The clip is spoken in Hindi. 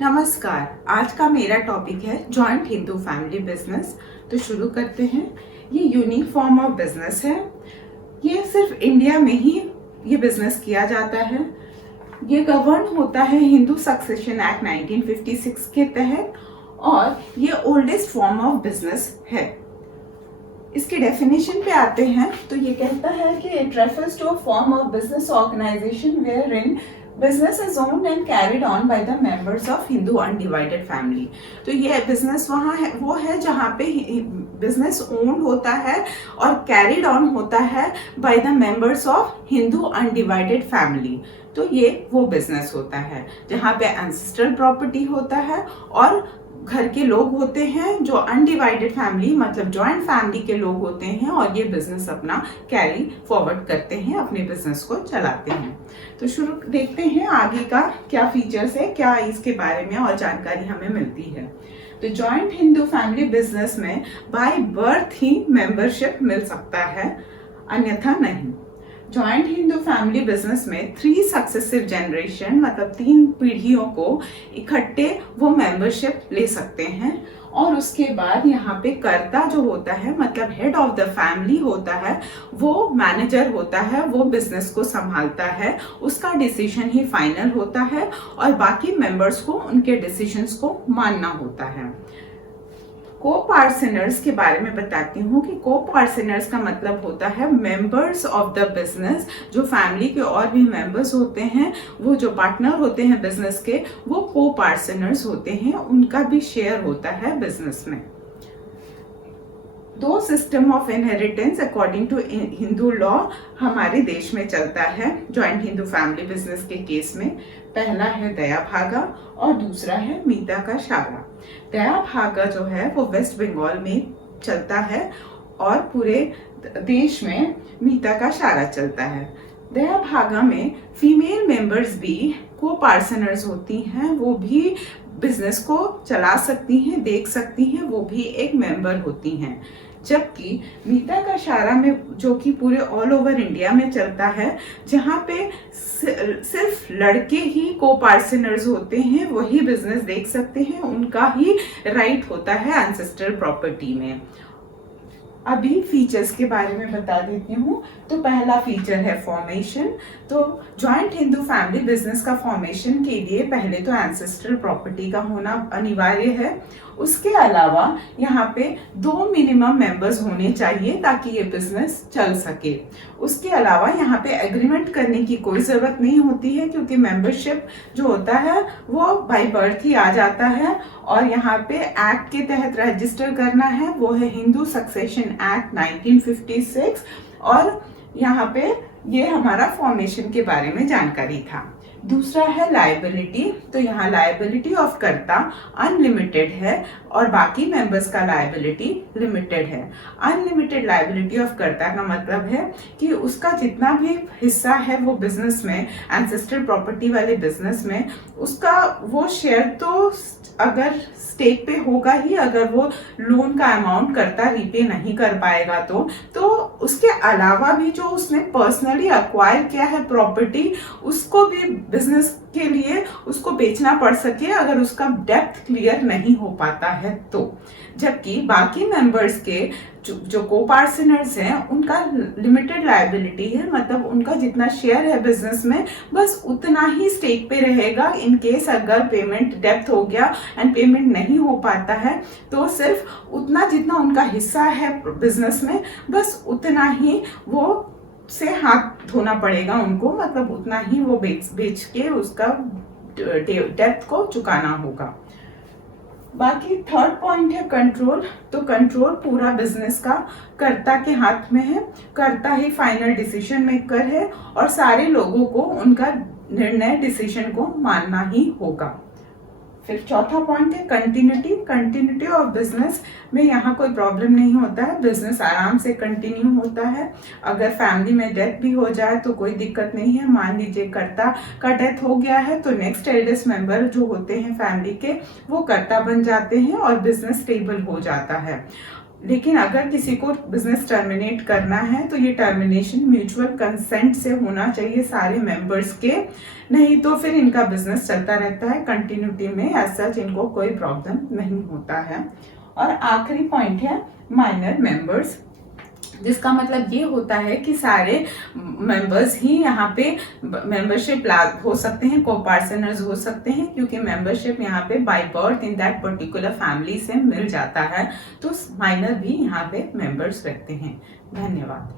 नमस्कार। आज का मेरा टॉपिक है जॉइंट हिंदू फैमिली बिजनेस। तो शुरू करते हैं। ये यूनिक फॉर्म ऑफ बिजनेस है। ये सिर्फ इंडिया में ही ये बिजनेस किया जाता है। ये गवर्न होता है हिंदू सक्सेशन एक्ट 1956 के तहत और ये ओल्डेस्ट फॉर्म ऑफ बिजनेस है। इसके डेफिनेशन पे आते हैं तो ये कहता है कि it refers to a form of business organization where in business is owned and carried on by the members of Hindu undivided family. तो ये बिजनेस वहाँ है, वो है जहाँ पे बिजनेस ओन्ड होता है और कैरिड ऑन होता है bye the members of Hindu undivided family. तो ये वो बिजनेस होता है जहाँ पे एंसेस्ट्रल प्रॉपर्टी होता है और घर के लोग होते हैं जो अनडिवाइडेड फैमिली मतलब जॉइंट फैमिली के लोग होते हैं और ये बिजनेस अपना कैरी फॉरवर्ड करते हैं, अपने बिजनेस को चलाते हैं। तो शुरू देखते हैं आगे का क्या फीचर्स है, क्या इसके बारे में और जानकारी हमें मिलती है। तो जॉइंट हिंदू फैमिली बिजनेस में बाय बर्थ ही मेंबरशिप मिल सकता है, अन्यथा नहीं। जॉइंट हिंदू फैमिली बिजनेस में 3 सक्सेसिव जनरेशन मतलब 3 पीढ़ियों को इकट्ठे वो मेंबरशिप ले सकते हैं और उसके बाद यहाँ पे कर्ता जो होता है मतलब हेड ऑफ द फैमिली होता है, वो मैनेजर होता है, वो बिजनेस को संभालता है, उसका डिसीजन ही फाइनल होता है और बाकी मेंबर्स को उनके डिसीजंस को मानना होता है। को पार्टनर्स के बारे में बताती हूँ कि को पार्टनर्स का मतलब होता है मेंबर्स ऑफ द बिजनेस। जो फैमिली के और भी मेंबर्स होते हैं, वो जो पार्टनर होते हैं बिजनेस के, वो को पार्टनर्स होते हैं, उनका भी शेयर होता है बिजनेस में। 2 system of inheritance according to Hindu law हमारे देश में चलता है जॉइंट हिंदू फैमिली बिजनेस के केस में। पहला है दया भागा और दूसरा है मीता का शारा। दया भागा जो है वो वेस्ट बंगाल में चलता है और पूरे देश में मीता का शारा चलता है। दया भागा में फीमेल मेंबर्स भी को पार्टनर्स होती हैं, वो भी बिजनेस को चला सकती हैं, देख सकती हैं, वो भी एक मेंबर होती हैं। जबकि मीता का शारा में जो कि पूरे ऑल ओवर इंडिया में चलता है, जहाँ पे सिर्फ लड़के ही को पार्टनर्स होते हैं, वही बिजनेस देख सकते हैं, उनका ही राइट होता है एंसेस्ट्रल प्रॉपर्टी में। अभी फीचर्स के बारे में बता देती हूँ। तो पहला फीचर है फॉर्मेशन। तो जॉइंट हिंदू फैमिली बिजनेस का फॉर्मेशन के लिए पहले तो एंसेस्ट्रल प्रॉपर्टी का होना अनिवार्य है। उसके अलावा यहाँ पे 2 मिनिमम मेंबर्स होने चाहिए ताकि ये बिजनेस चल सके। उसके अलावा यहाँ पे एग्रीमेंट करने की कोई जरूरत नहीं होती है क्योंकि मेंबरशिप जो होता है वो बाय बर्थ ही आ जाता है और यहाँ पे एक्ट के तहत रजिस्टर करना है, वो है हिंदू सक्सेशन एक्ट 1956 और यहाँ पे ये हमारा फॉर्मेशन के बारे में जानकारी था। दूसरा है लायबिलिटी। तो यहाँ लायबिलिटी ऑफ कर्ता अनलिमिटेड है और बाकी मेंबर्स का लायबिलिटी लिमिटेड है। अनलिमिटेड लायबिलिटी ऑफ कर्ता का मतलब है कि उसका जितना भी हिस्सा है वो बिजनेस में, एंसेस्ट्रल प्रॉपर्टी वाले बिजनेस में, उसका वो शेयर तो अगर स्टेक पे होगा ही, अगर वो लोन का अमाउंट करता रीपे नहीं कर पाएगा तो उसके अलावा भी जो उसने पर्सनली अक्वायर किया है प्रॉपर्टी, उसको भी बिजनेस के लिए उसको बेचना पड़ सके अगर उसका डेप्थ क्लियर नहीं हो पाता है तो। जबकि बाकी मेंबर्स के जो को पार्टनर्स हैं उनका लिमिटेड लायबिलिटी है, मतलब उनका जितना शेयर है बिजनेस में बस उतना ही स्टेक पे रहेगा। इन केस अगर पेमेंट डेप्थ हो गया एंड पेमेंट नहीं हो पाता है तो सिर्फ उतना जितना उनका हिस्सा है बिजनेस में, बस उतना ही वो से हाथ धोना पड़ेगा उनको, मतलब उतना ही वो बेच के उसका डेप्थ को चुकाना होगा। बाकी थर्ड पॉइंट है कंट्रोल। तो कंट्रोल पूरा बिजनेस का कर्ता के हाथ में है, कर्ता ही फाइनल डिसीजन मेकर है और सारे लोगों को उनका निर्णय डिसीजन को मानना ही होगा। फिर चौथा पॉइंट है कंटिन्यूटी। कंटिन्यूटी ऑफ बिजनेस में यहाँ कोई प्रॉब्लम नहीं होता है, बिजनेस आराम से कंटिन्यू होता है। अगर फैमिली में डेथ भी हो जाए तो कोई दिक्कत नहीं है। मान लीजिए कर्ता का डेथ हो गया है तो नेक्स्ट एल्डेस्ट मेंबर जो होते हैं फैमिली के, वो कर्ता बन जाते हैं और बिजनेस स्टेबल हो जाता है। लेकिन अगर किसी को बिजनेस टर्मिनेट करना है तो ये टर्मिनेशन म्यूचुअल कंसेंट से होना चाहिए सारे मेंबर्स के, नहीं तो फिर इनका बिजनेस चलता रहता है कंटिन्यूटी में, एज सच इनको कोई प्रॉब्लम नहीं होता है। और आखिरी पॉइंट है माइनर मेंबर्स, जिसका मतलब ये होता है कि सारे मेंबर्स ही यहाँ पे मेंबरशिप हो सकते हैं, को पार्टनर्स हो सकते हैं, क्योंकि मेंबरशिप यहाँ पे by birth in that particular family से मिल जाता है, तो माइनर भी यहाँ पे मेंबर्स रखते हैं। धन्यवाद।